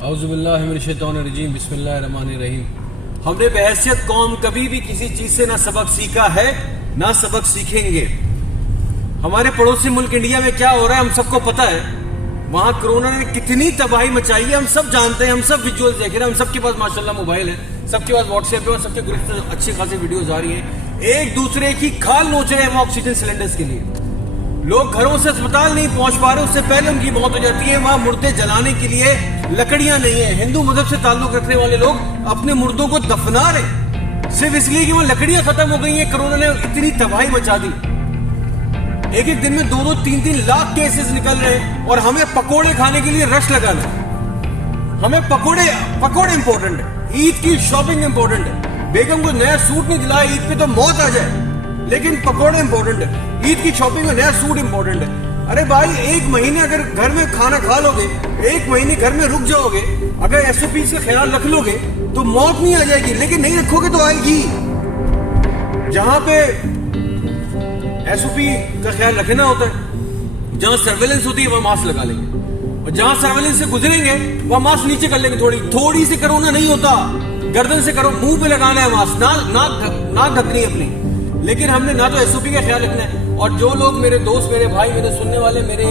اعوذ باللہ من الشیطان الرجیم بسم اللہ الرحمن الرحیم. ہم نے بحیثیت قوم کبھی بھی کسی چیز سے نہ سبق سیکھا ہے نہ سبق سیکھیں گے. ہمارے پڑوسی ملک انڈیا میں کیا ہو رہا ہے ہم سب کو پتا ہے. وہاں کرونا نے کتنی تباہی مچائی ہے ہم سب جانتے ہیں, ہم سب ویژول دیکھ رہے ہیں, ہم سب کے پاس ماشاءاللہ موبائل ہے, سب کے پاس واٹس ایپ ہے, سب کے گروپ میں اچھی خاصی ویڈیوز آ رہی ہیں. ایک دوسرے کی کھال نوچ رہے ہیں وہ آکسیجن سلنڈرز کے لیے. لوگ گھروں سے اسپتال نہیں پہنچ پا رہے, اس سے پہلے ان کی موت ہو جاتی ہے. وہاں مردے جلانے کے لیے لکڑیاں نہیں ہیں. ہندو مذہب سے تعلق رکھنے والے لوگ اپنے مردوں کو دفنا رہے صرف اس لیے کہ وہ لکڑیاں ختم ہو گئی ہیں. کرونا نے اتنی تباہی مچا دی. ایک ایک دن میں 2-3 لاکھ کیسز نکل رہے ہیں اور ہمیں پکوڑے کھانے کے لیے رش لگانا ہے. ہمیں پکوڑے امپورٹنٹ ہے, عید کی شاپنگ امپورٹنٹ ہے. بیگم کو نیا سوٹ نہیں دلایا عید پہ تو موت آ جائے, لیکن پکوڑے امپورٹنٹ ہے. عید کی شاپنگ میں نیا سوٹ امپورٹنٹ ہے. ارے بھائی ایک مہینے اگر گھر میں کھانا کھا لو گے, ایک مہینے گھر میں رک جاؤ گے, اگر ایس او پیز کا خیال رکھ لو گے تو موت نہیں آ جائے گی, لیکن نہیں رکھو گے تو آئے گی. جہاں پہ ایس او پی کا خیال رکھنا ہوتا ہے, جہاں سرویلنس ہوتی ہے وہاں ماسک لگا لیں گے, اور جہاں سرویلنس سے گزریں گے وہاں ماسک نیچے کر لیں گے. تھوڑی سی کرونا نہیں ہوتا, گردن سے کرو, منہ پہ لگانا ہے ماسک, ناک ڈھکنی اپنی. لیکن ہم نے نہ تو ایس او پی کا خیال رکھنا ہے. اور جو لوگ میرے دوست, میرے بھائی, میرے سننے والے, میرے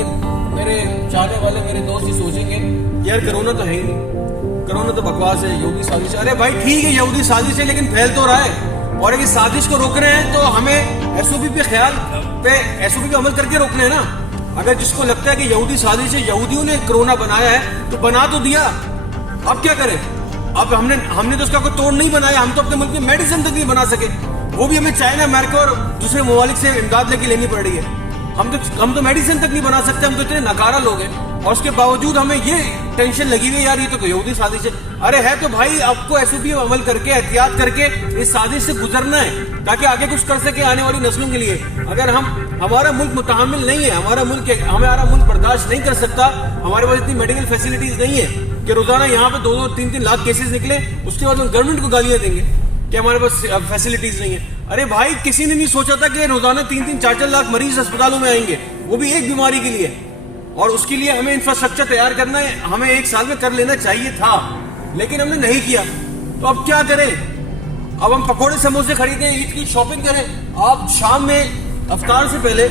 چاہنے والے, میرے دوست یہ سوچیں گے یار کرونا تو ہے ہی نہیں, کرونا تو بکواس ہے, یہودی سازش ہے. ارے بھائی ٹھیک ہے یہودی سازش ہے, لیکن پھیل تو رہا ہے, اور اگر سازش کو روک رہے ہیں تو ہمیں ایس او پی پہ عمل کر کے روکنا ہے نا. اگر جس کو لگتا ہے کہ یہودی سازش ہے, یہودیوں نے کرونا بنایا ہے تو بنا تو دیا, اب کیا کریں. اب ہم نے تو اس کا کوئی توڑ نہیں بنایا. ہم تو اپنے ملک میں میڈیسن تک نہیں بنا سکے, وہ بھی ہمیں چائنا, امریکہ اور دوسرے ممالک سے امداد لے کے لینی پڑ رہی ہے. ہم تو میڈیسن تک نہیں بنا سکتے, ہم تو اتنے ناکارہ لوگ ہیں, اور اس کے باوجود ہمیں یہ ٹینشن لگی ہوئی یار یہ تو یہودی سازش ہے. ارے ہے تو بھائی آپ کو ایس او پی عمل کر کے احتیاط کر کے اس سازش سے گزرنا ہے تاکہ آگے کچھ کر سکے آنے والی نسلوں کے لیے. اگر ہمارا ملک متحمل نہیں ہے, ہمارا ملک برداشت نہیں کر سکتا, ہمارے پاس اتنی میڈیکل فیسلٹیز نہیں ہے کہ روزانہ یہاں پہ 2-3 لاکھ کیسز نکلے, اس کے بعد ہم گورنمنٹ کو گالیاں دیں گے کہ ہمارے پاس فیسلٹیز نہیں ہے. ارے بھائی کسی نے نہیں سوچا تھا کہ روزانہ 3-4 لاکھ مریض اسپتالوں میں آئیں گے, وہ بھی ایک بیماری کے لیے, اور اس کے لیے ہمیں انفراسٹرکچر تیار کرنا ہے. ہمیں 1 سال میں کر لینا چاہیے تھا, لیکن ہم نے نہیں کیا. تو اب کیا کریں. اب ہم پکوڑے سموسے خریدیں, عید کی شاپنگ کریں. آپ شام میں افطار سے پہلے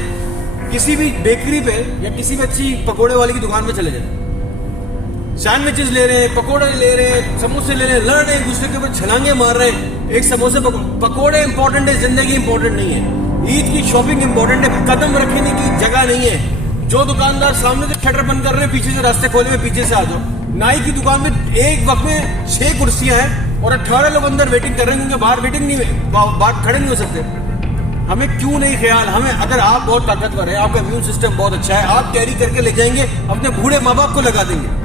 کسی بھی بیکری پہ یا کسی بھی اچھی پکوڑے والی کی دکان پہ چلے جائیں, سینڈوچز لے رہے ہیں, پکوڑے لے رہے ہیں, سموسے لے رہے ہیں, لڑ رہے ہیں, ایک دوسرے کے اوپر چھلانگے مار رہے ہیں. ایک سموسے پکوڑے امپورٹنٹ ہے, زندگی امپورٹنٹ نہیں ہے. عید کی شاپنگ امپورٹنٹ ہے, قدم رکھنے کی جگہ نہیں ہے. جو دکاندار سامنے سے شٹر بند کر رہے ہیں, پیچھے سے راستے کھولے ہوئے پیچھے سے آ جاؤ. نائی کی دکان میں ایک وقت میں 6 کرسیاں ہیں اور 18 لوگ اندر ویٹنگ کر رہے ہیں, کیونکہ باہر کھڑے نہیں ہو سکتے. ہمیں کیوں نہیں خیال. ہمیں اگر آپ بہت طاقتور ہیں, آپ کا امیون سسٹم بہت اچھا ہے, آپ کیری کر کے لے جائیں گے, اپنے بوڑھے ماں باپ کو لگا دیں گے,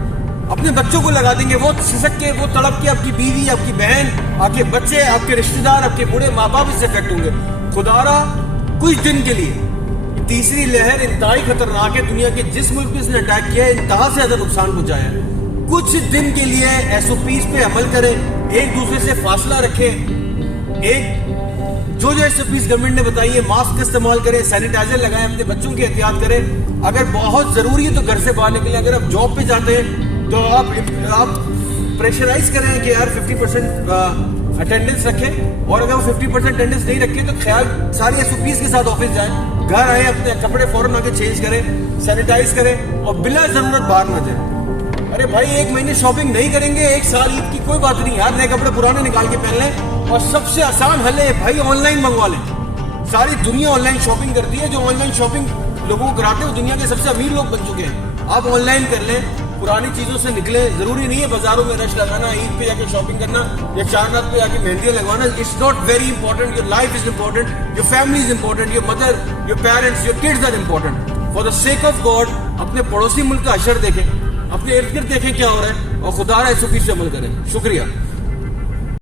اپنے بچوں کو لگا دیں گے, وہ سسک کے, وہ تڑپ کے, آپ کی بیوی, آپ کی بہن, آپ کے بچے, آپ کے رشتہ دار, آپ کے بوڑھے ماں باپ اس سے افیکٹ ہوں گے. خدارا کچھ دن کے لیے تیسری لہر انتہائی خطرناک ہے. دنیا کے جس ملک میں اس نے اٹیک کیا ہے انتہا سے زیادہ نقصان پہنچایا ہے. کچھ دن کے لیے ایس او پیز پہ عمل کریں, ایک دوسرے سے فاصلہ رکھیں, جو ایس او پیز گورنمنٹ نے بتائی ہے, ماسک کا استعمال کریں, سینیٹائزر لگائیں, اپنے بچوں کی احتیاط کریں. اگر بہت ضروری ہے تو گھر سے باہر نکلیں. اگر آپ جاب پہ جاتے ہیں تو آپ پریشرائز کریں کہ یار 50% اٹینڈنس رکھیں, اور اگر وہ 50% اٹینڈنس نہیں رکھیں تو خیال ساری ایس او پیز کے ساتھ آفس جائیں, گھر آئیں, اپنے کپڑے فوراً آ کے چینج کریں, سینیٹائز کریں, اور بلا ضرورت باہر نہ جائیں. ارے بھائی 1 مہینے شاپنگ نہیں کریں گے, 1 سال عید کی کوئی بات نہیں یار, نئے کپڑے پرانے نکال کے پہن لیں. اور سب سے آسان حل ہے بھائی آن لائن منگوا لیں. ساری دنیا آن لائن شاپنگ کرتی ہے, جو آن لائن شاپنگ لوگوں کو کراتے ہیں وہ دنیا کے سب سے امیر لوگ بن چکے ہیں. آپ آن لائن کر لیں, پرانی چیزوں سے نکلیں. ضروری نہیں ہے بازاروں میں رش لگانا, عید پہ جا کے شاپنگ کرنا یا چارنات پہ جا کے مہندیاں لگوانا. It's not very important. Your life is important, your family is important, your mother, your parents, your kids are important. For the sake of God اپنے پڑوسی ملک کا اشر دیکھیں, اپنے ارد گرد دیکھیں کیا ہو رہا ہے, اور خدا ایس او پی سے عمل کریں. شکریہ.